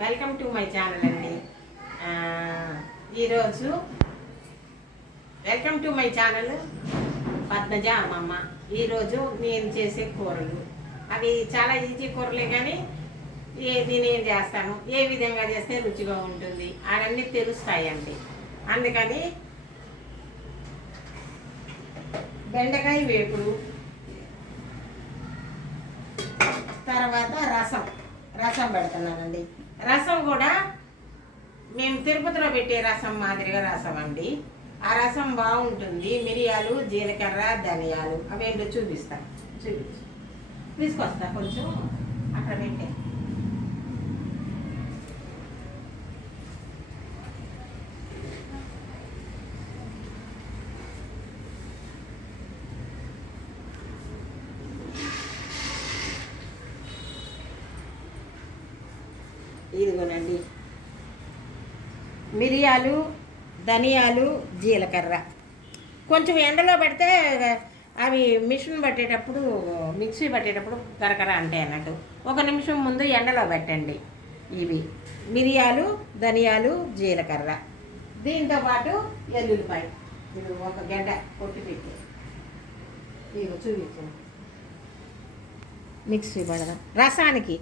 Welcome to my channel అండి ఈరోజు welcome to my channel Padmaja అమ్మమ్మ. ఈరోజు నేను చేసే కూరలు. అవి చాలా ఈజీ కూరలే కానీ ఏది నేను చేస్తాను? ఏ విధంగా చేస్తే రుచిగా ఉంటుంది? అవన్నీ తెలుస్తాయండి. అందుకని బెండకాయ వేపుడు తర్వాత రసం. రసం పెడుతున్నానండి. రసం కూడా మేము తిరుపతిలో పెట్టే రసం మాదిరిగా రసం అండి ఆ రసం బాగుంటుంది. మిరియాలు జీలకర్ర ధనియాలు అవేంటో చూపిస్తాను చూపించు తీసుకొస్తా కొంచెం. అక్కడ పెట్టే. ఇదిగోనండి. మిరియాలు ధనియాలు జీలకర్ర. కొంచెం ఎండలో పెడితే అవి మిషన్ పట్టేటప్పుడు మిక్సీ పట్టేటప్పుడు కరకర అంటే అన్నట్టు. ఒక నిమిషం ముందు ఎండలో పెట్టండి ఇవి. మిరియాలు ధనియాలు జీలకర్ర. దీంతో పాటు ఎల్లుల్లిపాయ. ఇది ఒక గడ్డ కొట్టి పెట్టి. ఇదిగో చూపించండి. మిక్సీ పడదాం? రసానికి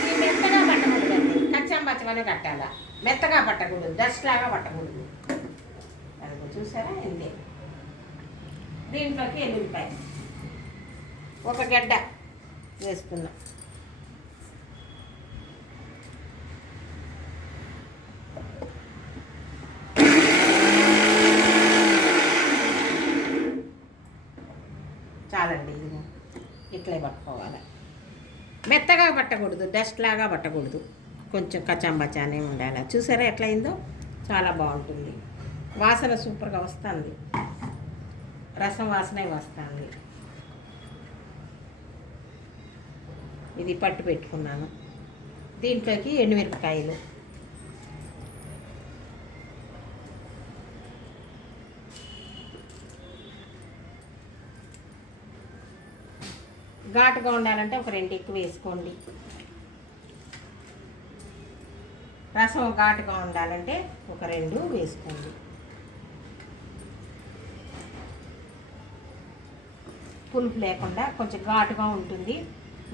ఇది మెత్తగా పట్టకూడదండి కచ్చం పచ్చగానే కట్టాల మెత్తగా పట్టకూడదు డస్ట్ లాగా పట్టకూడదు. అది చూసారా? ఇందే దీంట్లోకి ఎల్లుల్లిపాయ ఒక గడ్డ వేసుకుందాం. చాలండి ఇది ఇట్లే పట్టుకోవాలి. మెత్తగా పట్టకూడదు డస్ట్ లాగా పట్టకూడదు. కొంచెం కచాంబచానే ఉండాలి. చూసారా ఎట్లయిందో? చాలా బాగుంటుంది. వాసన సూపర్గా వస్తుంది. రసం వాసనే వస్తుంది. ఇది పట్టు పెట్టుకున్నాను. దీంట్లోకి ఎండుమిరపకాయలు. ఘాటుగా ఉండాలంటే ఒక రెండు ఎక్కువ వేసుకోండి. రసం ఘాటుగా ఉండాలంటే ఒక రెండు వేసుకోండి. పులుపు లేకుండా కొంచెం ఘాటుగా ఉంటుంది.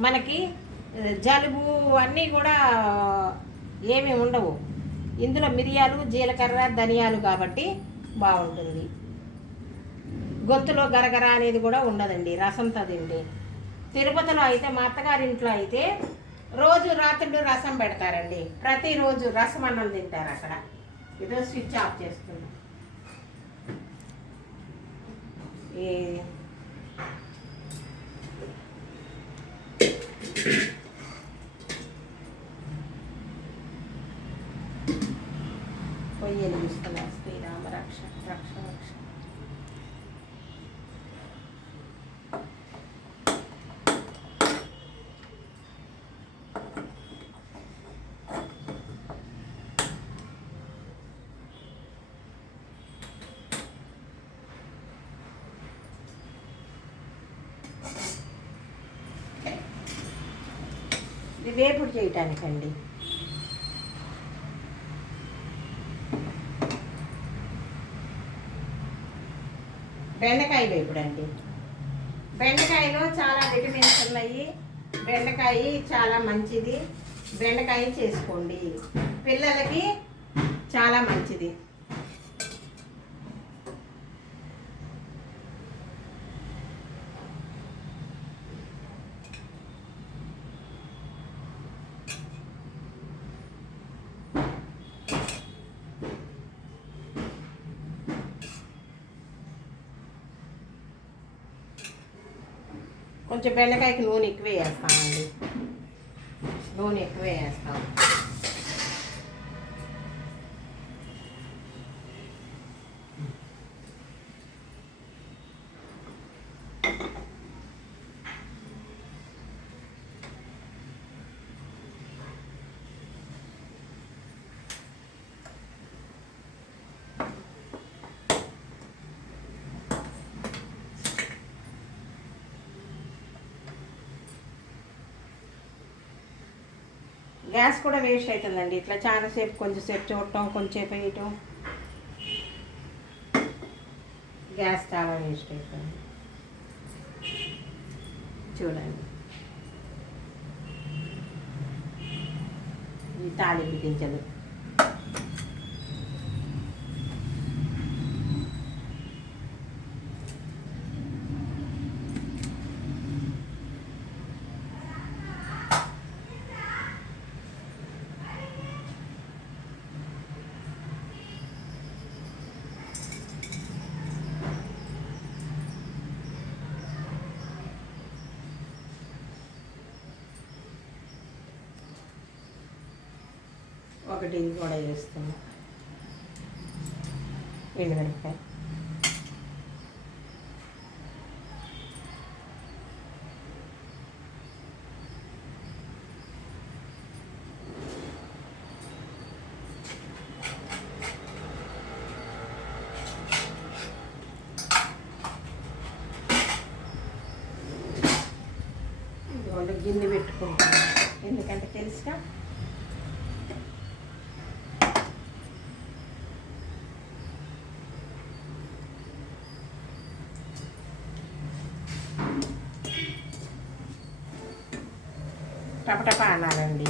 మనకి జలుబు అన్నీ కూడా ఏమీ ఉండవు. ఇందులో మిరియాలు జీలకర్ర ధనియాలు కాబట్టి బాగుంటుంది. గొంతులో గరగర అనేది కూడా ఉండదండి రసంతో తింటే. తిరుపతిలో అయితే మా అత్తగారింట్లో అయితే రోజు రాత్రులు రసం పెడతారండి. ప్రతిరోజు రసం అన్నం తింటారు అక్కడ. ఏదో స్విచ్ ఆఫ్ చేస్తున్నాం. ఈ ఇది వేపుడు చేయటానికండి. బెండకాయ వేపుడు అండి బెండకాయలో చాలా విటమిన్స్ ఉన్నాయి. బెండకాయ చాలా మంచిది. బెండకాయ చేసుకోండి. పిల్లలకి చాలా మంచిది. కొంచెం బెండకాయకి నూనె ఎక్కువ వేస్తామండి. నూనె ఎక్కువ వేస్తాం. గ్యాస్ కూడా వేస్ట్ అవుతుందండి. ఇట్లా చాలాసేపు కొంచెంసేపు చూడటం కొంచెంసేపు వేయటం. గ్యాస్ చాలా వేస్ట్ అవుతుంది చూడండి. ఈ తాలింపు గింజలు. ఇది కూడా వేస్తున్నాం ఎండుమిరపకాయ టపటప అనాలండి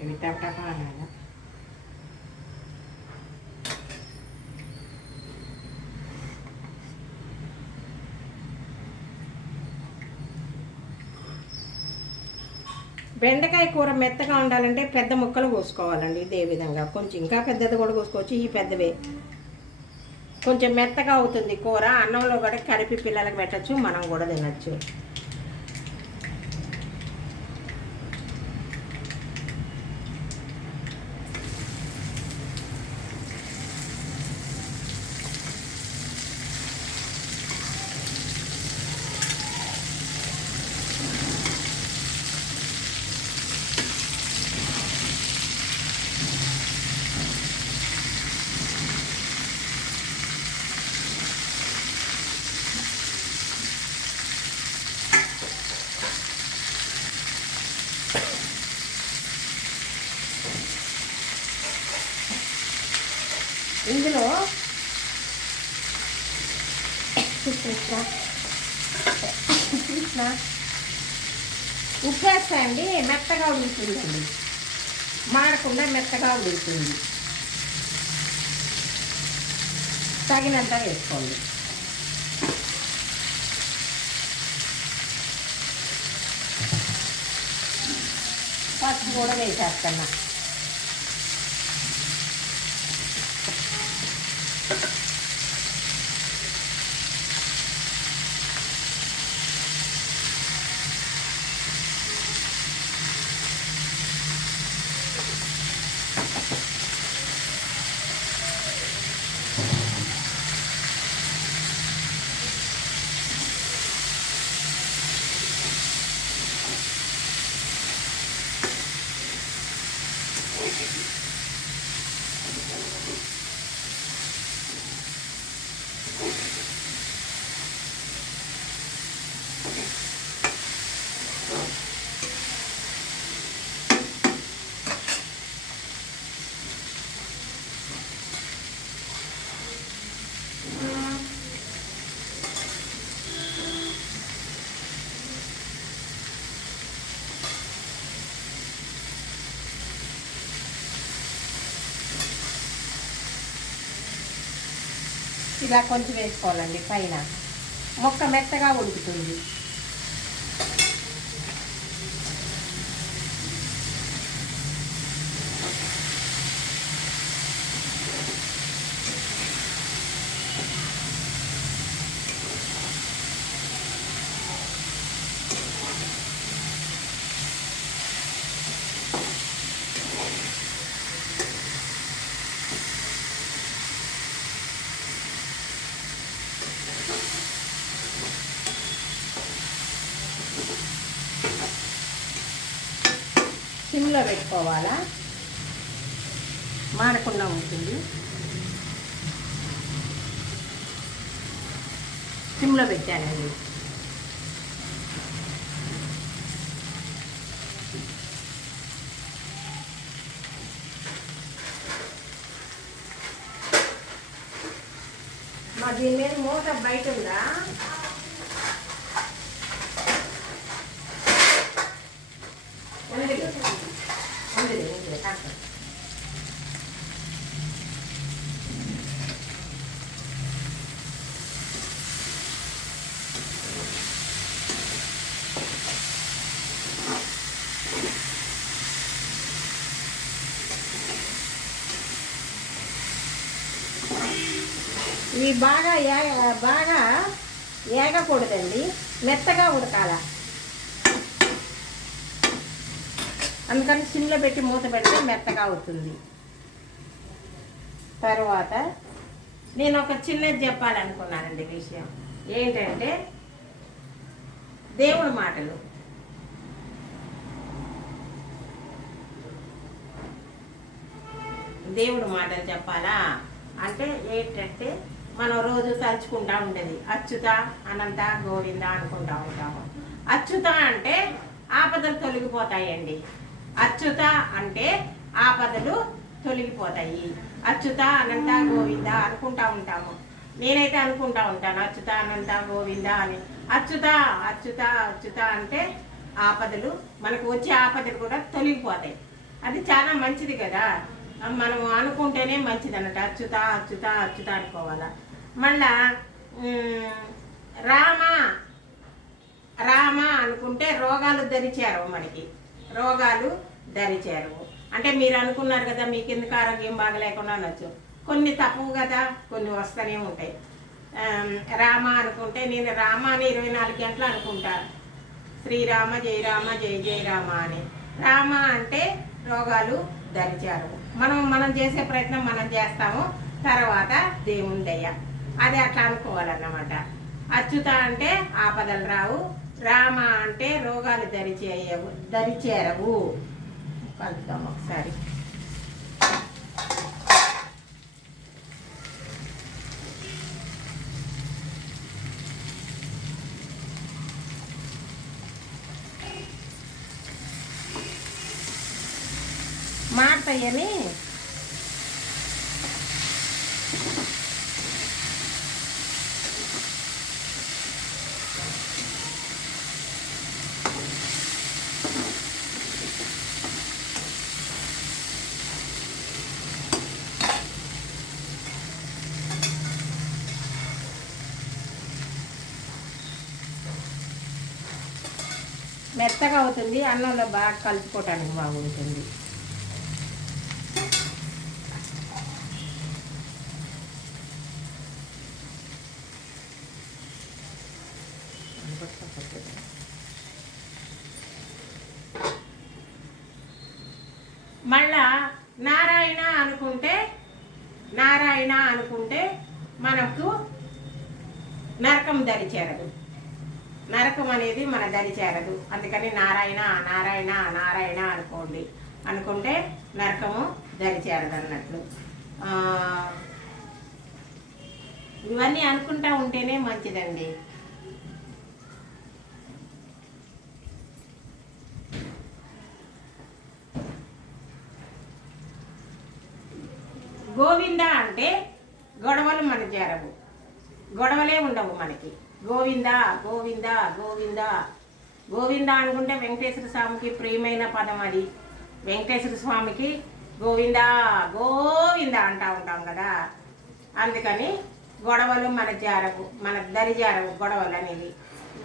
ఇవి టపటప బెండకాయ కూర మెత్తగా ఉండాలంటే పెద్ద ముక్కలు కోసుకోవాలండి ఇదే విధంగా. కొంచెం ఇంకా పెద్దది కూడా కోసుకోవచ్చు ఈ పెద్దవే. కొంచెం మెత్తగా అవుతుంది కూర అన్నంలో కూడా కరిపి పిల్లలకు పెట్టచ్చు మనం కూడా తినచ్చు ఇందులో కృష్ణ కృష్ణ ఉప్పు వేస్తాయండి మెత్తగా ఉడుకుతుందండి మాడకుండా మెత్తగా ఉడుకుతుంది తగినంత వేసుకోండి. పసుపు కూడా వేసేస్తున్నా. ఇలా కొంచెం వేసుకోవాలండి పైన. మొక్క మెత్తగా ఉడుకుతుంది. పెట్టుకోవాలా మాడకుండా ఉంటుంది. సిమ్లో పెట్టానండి మా దీని మీద మూత బయట ఉందా? ఉంది. ఉంది ఇవి బాగా బాగా ఏగకూడదండి. మెత్తగా ఉడకాల. అందుకని సిమ్లో పెట్టి మూత పెడితే మెత్తగా అవుతుంది. తర్వాత నేను ఒక చిన్నది చెప్పాలనుకున్నానండి విషయం. ఏంటంటే దేవుడి మాటలు. దేవుడు మాటలు చెప్పాలా? అంటే ఏంటంటే మనం రోజు తలుచుకుంటా ఉండేది. అచ్యుత అనంత గోవింద అనుకుంటా ఉంటాము. అచ్యుత అంటే ఆపదలు తొలగిపోతాయండి. అచ్యుత అంటే ఆపదలు తొలగిపోతాయి. అచ్యుత అనంత గోవింద అనుకుంటా ఉంటాము. నేనైతే అనుకుంటా ఉంటాను అచ్యుత అనంత గోవింద అని. అచ్యుత అచ్యుత అచ్యుత అంటే ఆపదలు మనకు వచ్చే ఆపదలు కూడా తొలగిపోతాయి. అది చాలా మంచిది కదా. మనం అనుకుంటేనే మంచిది అన్నట్టు అచ్యుత అచ్యుత అచ్యుత అనుకోవాలా. మళ్ళా రామ రామ అనుకుంటే రోగాలు ధరిచారు మనకి. రోగాలు దరిచేరవు అంటే మీరు అనుకున్నారు కదా మీకు ఎందుకు ఆరోగ్యం బాగలేకుండా అనొచ్చు. కొన్ని తప్పవు కదా కొన్ని వస్తూనే ఉంటాయి. రామ అనుకుంటే నేను రామ అని ఇరవై నాలుగు గంటలు అనుకుంటాను శ్రీరామ జయరామ జయ జయ రామ అని. రామ అంటే రోగాలు దరిచారు మనం మనం చేసే ప్రయత్నం మనం చేస్తాము తర్వాత దేవుని దయ. అది అట్లా అనుకోవాలన్నమాట. అచ్యుత అంటే ఆపదలు రావు రామ అంటే రోగాలు దరిచేయవు దరిచేరవు కలుద్దాం ఒకసారి. మాడతాయని మెత్తగా అవుతుంది అన్నంలో బాగా కలుపుకోవటానికి బాగుంటుంది మళ్ళా నారాయణ అనుకుంటే నారాయణ అనుకుంటే మనకు నరకం దరి చేరదు నరకం అనేది మన దరి చేరదు అందుకని నారాయణ నారాయణ నారాయణ అనుకోండి. అనుకుంటే నరకము దరి ఇవన్నీ అనుకుంటా ఉంటేనే మంచిదండి. గోవింద అంటే గొడవలు మన చేరవు గొడవలే ఉండవు మనకి. గోవింద గోవింద గోవింద గోవింద అనుకుంటే వెంకటేశ్వర స్వామికి ప్రియమైన పదం అది. వెంకటేశ్వర స్వామికి గోవింద గోవింద అంటా ఉంటాం కదా. అందుకని గొడవలు మన జారవు మన దరి జారవు గొడవలు అనేది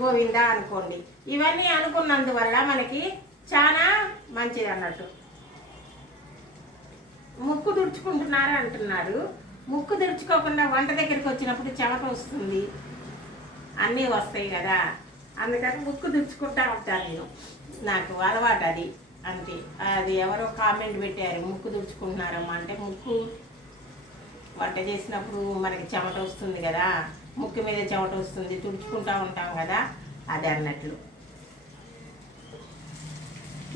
గోవింద అనుకోండి. ఇవన్నీ అనుకున్నందువల్ల మనకి చాలా మంచిది అన్నట్టు. ముక్కు దుడుచుకుంటున్నారు అంటున్నారు. ముక్కు దుడుచుకోకుండా వంట దగ్గరికి వచ్చినప్పుడు చెమట వస్తుంది. అన్నీ వస్తాయి కదా. అందుకని ముక్కు దుచ్చుకుంటా ఉంటాను నేను. నాకు అలవాటు అది. అంతే. అది ఎవరో కామెంట్ పెట్టారు ముక్కు తుడుచుకుంటున్నారమ్మా అంటే ముక్కు వంట చేసినప్పుడు మనకి చెమట వస్తుంది కదా. ముక్కు మీద చెమట వస్తుంది తుడుచుకుంటా ఉంటాం కదా. అది అన్నట్లు.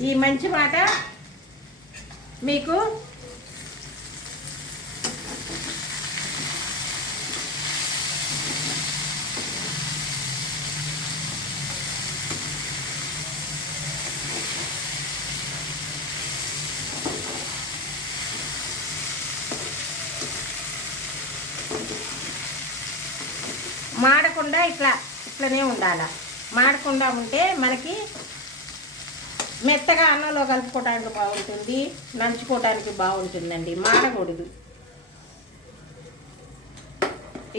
ఈ మంచి మాట మీకు మాడకుండా అట్లనే ఉండాలి? మాడకుండా ఉంటే మనకి మెత్తగా అన్నంలో కలుపుకోవడానికి బాగుంటుంది నంచుకోవడానికి బాగుంటుందండి. మాడకూడదు.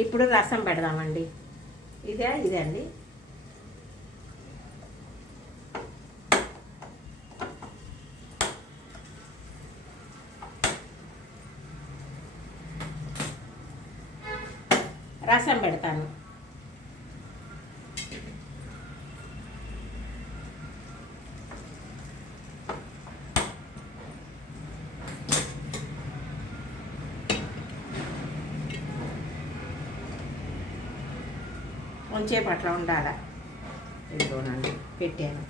ఇప్పుడు రసం పెడదామండి. ఇదే ఇదే అండి. రసం పెడతాను. కొంచెంసేపు అట్లా ఉండాలి? ఇదిగోనండి పెట్టాను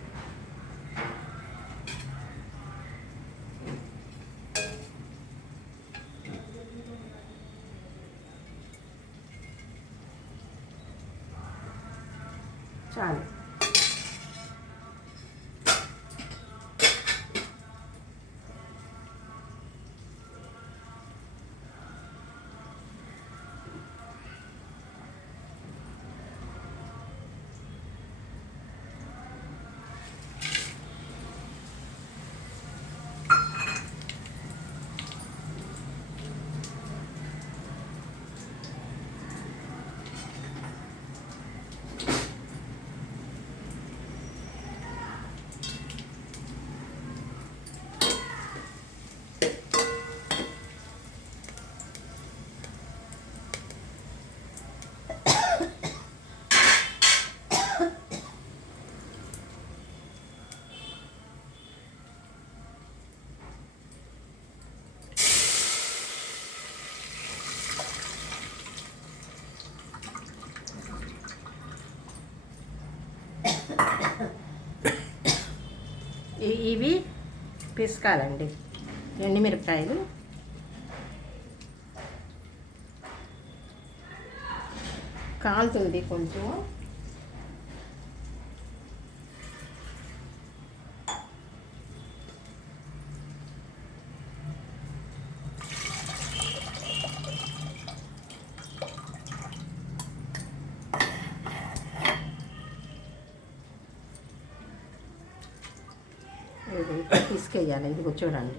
చాలు ఇ- ఇవి పిసకాలండి ఎండుమిరపకాయలు. కాలుతుంది కొంచెం ఇది ఇట్లా తీసుకెయ్యాలి ఇది చూడండి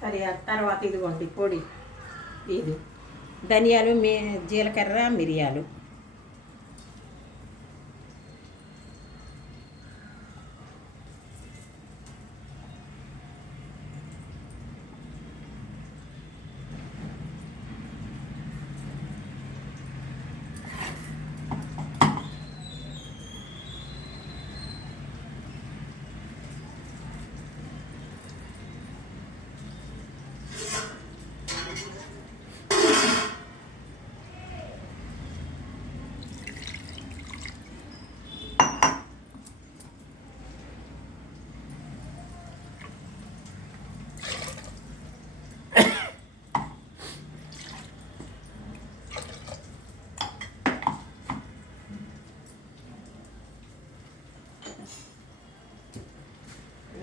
సరే తర్వాత ఇదిగోండి పొడి. ఇది. ధనియాలు మీ జీలకర్ర మిరియాలు.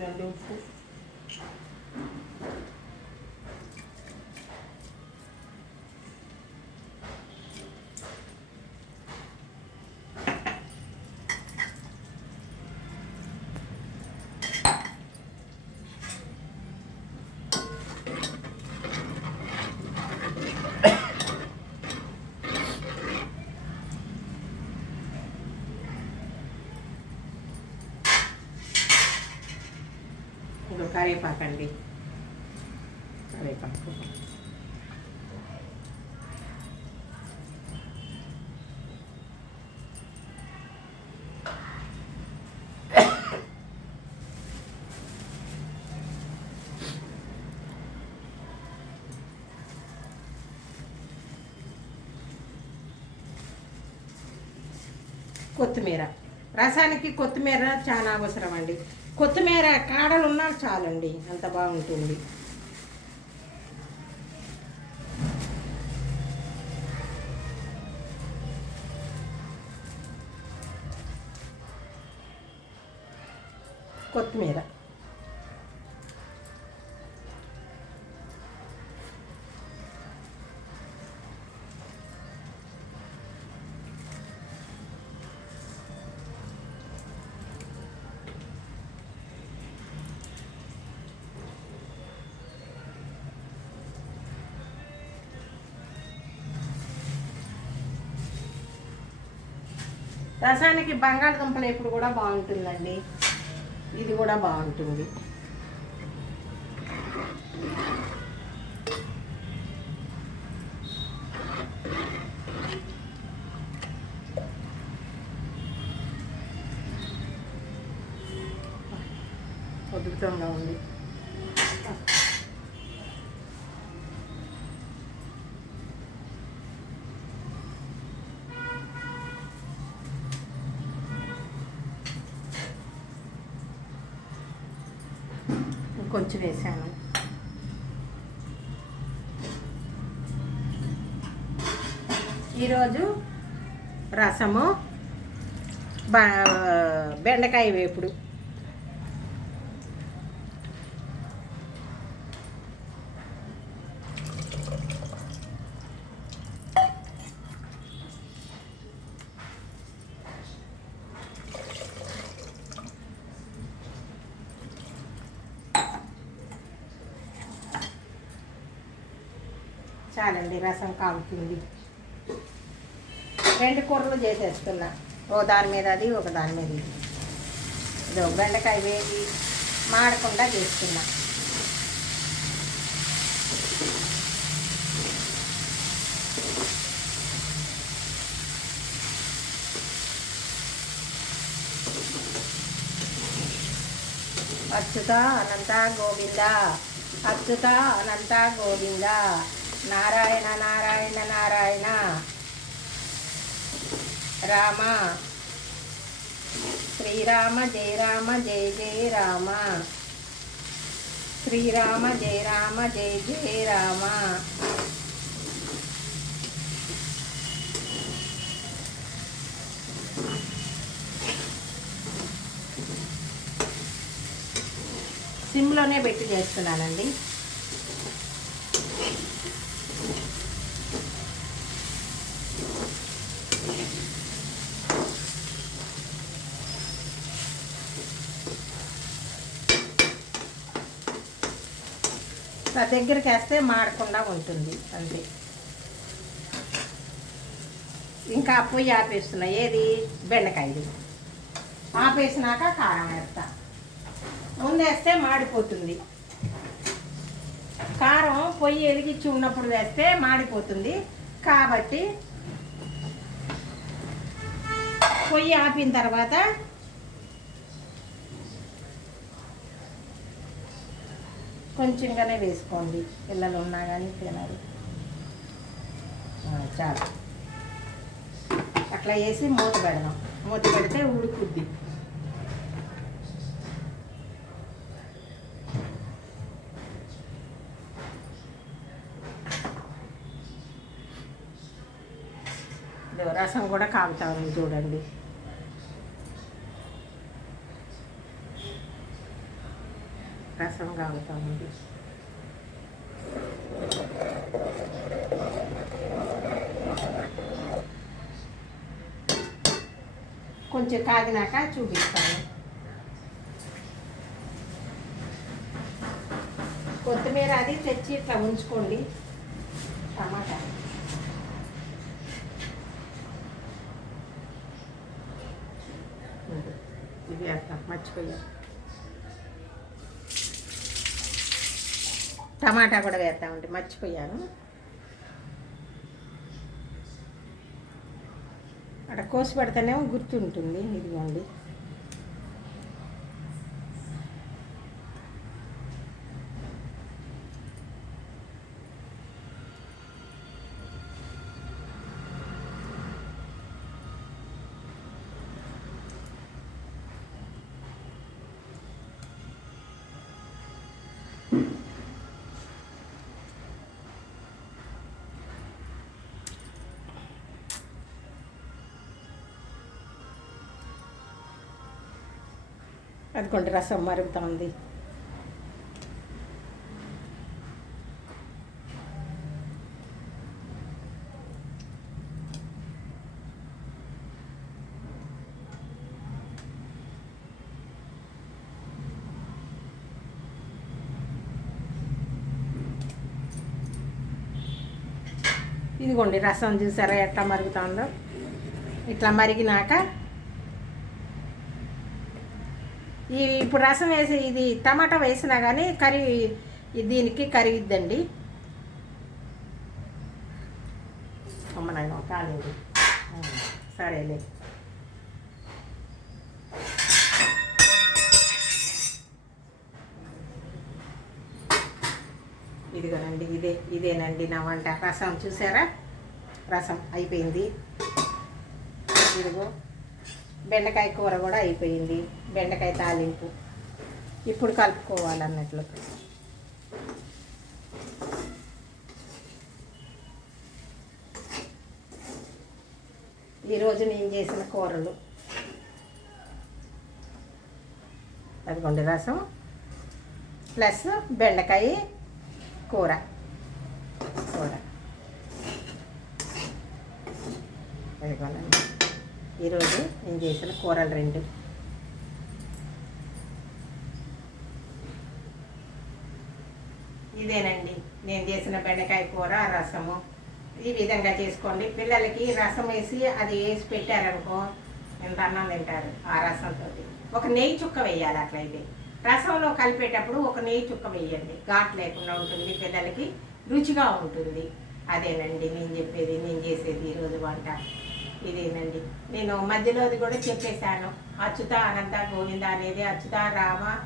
werden కరివేపాకండి. కరివేపాకు. కొత్తిమీర. రసానికి కొత్తిమీర చాలా అవసరం అండి కొత్తిమీర కాడలు ఉన్నా చాలండి అంత బాగుంటుంది. రసానికి బంగాళదుంపలు ఎప్పుడు కూడా బాగుంటుందండి. ఇది కూడా బాగుంటుంది. అద్భుతంగా ఉంది. పచ్చిమిర్చి వేసాను. ఈరోజు రసము బెండకాయ వేపుడు. చాలండి రసం కాగుతుంది రెండు కూరలు చేసేస్తున్నా. ఓ దాని మీద అది ఒక దాని మీద ఇది. ఇదో బెండకాయ వేగి మాడకుండా చేస్తున్నా. అచ్యుత అనంత గోవింద అచ్యుత అనంత గోవింద. నారాయణ నారాయణ నారాయణ. రామ. శ్రీరామ జయ రామ జయ జయ రామ. శ్రీరామ జయ రామ జయ జయ రామ. సిమ్లోనే పెట్టి చేస్తున్నానండి. దగ్గరికి వేస్తే మాడకుండా ఉంటుంది అంతే. ఇంకా పొయ్యి ఆపేస్తున్నా ఏది? బెండకాయలు. ఆపేసినాక కారం వేస్తా. ముందేస్తే మాడిపోతుంది. కారం పొయ్యి వెలిగించి ఉన్నప్పుడు వేస్తే మాడిపోతుంది. కాబట్టి పొయ్యి ఆపిన తర్వాత కొంచెంగానే వేసుకోండి. పిల్లలు ఉన్నా కానీ తినరు. చాలు. అట్లా వేసి మూత పెడదాం. మూత పెడితే ఉడుకుద్ది రసం కూడా కాగుతా ఉంది చూడండి. రసం కొంచెం కాగినాక చూపిస్తాను. కొత్తిమీర అది తెచ్చి ఇట్లా ఉంచుకోండి. టమాటా. ఇది వేస్తాం మర్చిపోయాను. టమాటా కూడా వేస్తామండి మర్చిపోయాను. అక్కడ కోసి పెడితేనేమో గుర్తుంటుంది ఇదిగోండి. అదిగోండి రసం మరుగుతుంది. ఇదిగోండి రసం చూసారా ఎట్లా మరుగుతుందో? ఇట్లా మరిగినాక ఈ ఇప్పుడు రసం వేసి ఇది టమాటా వేసినా కానీ కర్రీ దీనికి కరిగిద్దండి. ఇద్దండి కాలేదు సరేలే. ఇదిగోనండి ఇదే ఇదేనండి నా వంట. రసం చూసారా? రసం అయిపోయింది. ఇదిగో. బెండకాయ కూర కూడా అయిపోయింది బెండకాయ తాలింపు. ఇప్పుడు కలుపుకోవాలన్నట్లు ఈరోజు నేను చేసిన కూరలు. అదిగోండి రసం ప్లస్ బెండకాయ కూర. కూర. అదిగోనండి ఈరోజు నేను చేసిన కూరలు రెండు. ఇదేనండి. నేను చేసిన బెండకాయ కూర రసము. ఈ విధంగా చేసుకోండి. పిల్లలకి రసం వేసి అది వేసి పెట్టారనుకో ఎంత అన్నం తింటారు ఆ రసంతో ఒక నెయ్యి చుక్క వేయాలి అట్లయితే. రసంలో కలిపేటప్పుడు ఒక నెయ్యి చుక్క వేయండి. ఘాట్ లేకుండా ఉంటుంది. పిల్లలకి రుచిగా ఉంటుంది. అదేనండి నేను చెప్పేది. నేను చేసేది ఈరోజు వంట. ఇదేనండి. నేను మధ్యలోది కూడా చెప్పేశాను. అచ్యుత అనంత గోవింద అనేది అచ్యుత రామ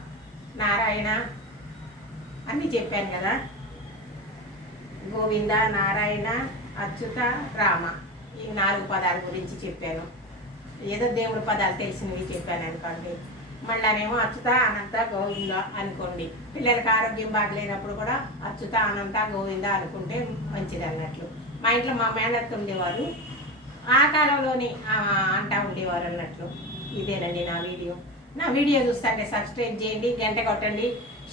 నారాయణ అన్నీ చెప్పాను కదా. గోవింద నారాయణ అచ్యుత రామ ఈ నాలుగు పదాల గురించి చెప్పాను. ఏదో దేవుడి పదాలు తెలిసినవి చెప్పాను అనుకోండి. మళ్ళానేమో అచ్యుత అనంత గోవింద అనుకోండి. పిల్లలకి ఆరోగ్యం బాగలేనప్పుడు కూడా అచ్యుత అనంత గోవింద అనుకుంటే మంచిది అన్నట్లు మా ఇంట్లో మా మేనత్ ఉండేవారు. ఆ కాలంలోనే అంటా ఉండేవారు అన్నట్లు. ఇదేనండి నా వీడియో. నా వీడియో చూస్తుంటే సబ్స్క్రైబ్ చేయండి గంట కొట్టండి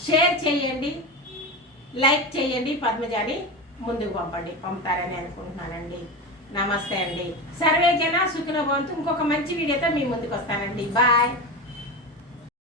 షేర్ చేయండి లైక్ చేయండి పద్మజాని ముందుకు పంపండి. పంపుతారని అనుకుంటున్నానండి. నమస్తే అండి. సర్వే జన సుఖిన భవంతు. ఇంకొక మంచి వీడియోతో మీ ముందుకు వస్తానండి. బాయ్.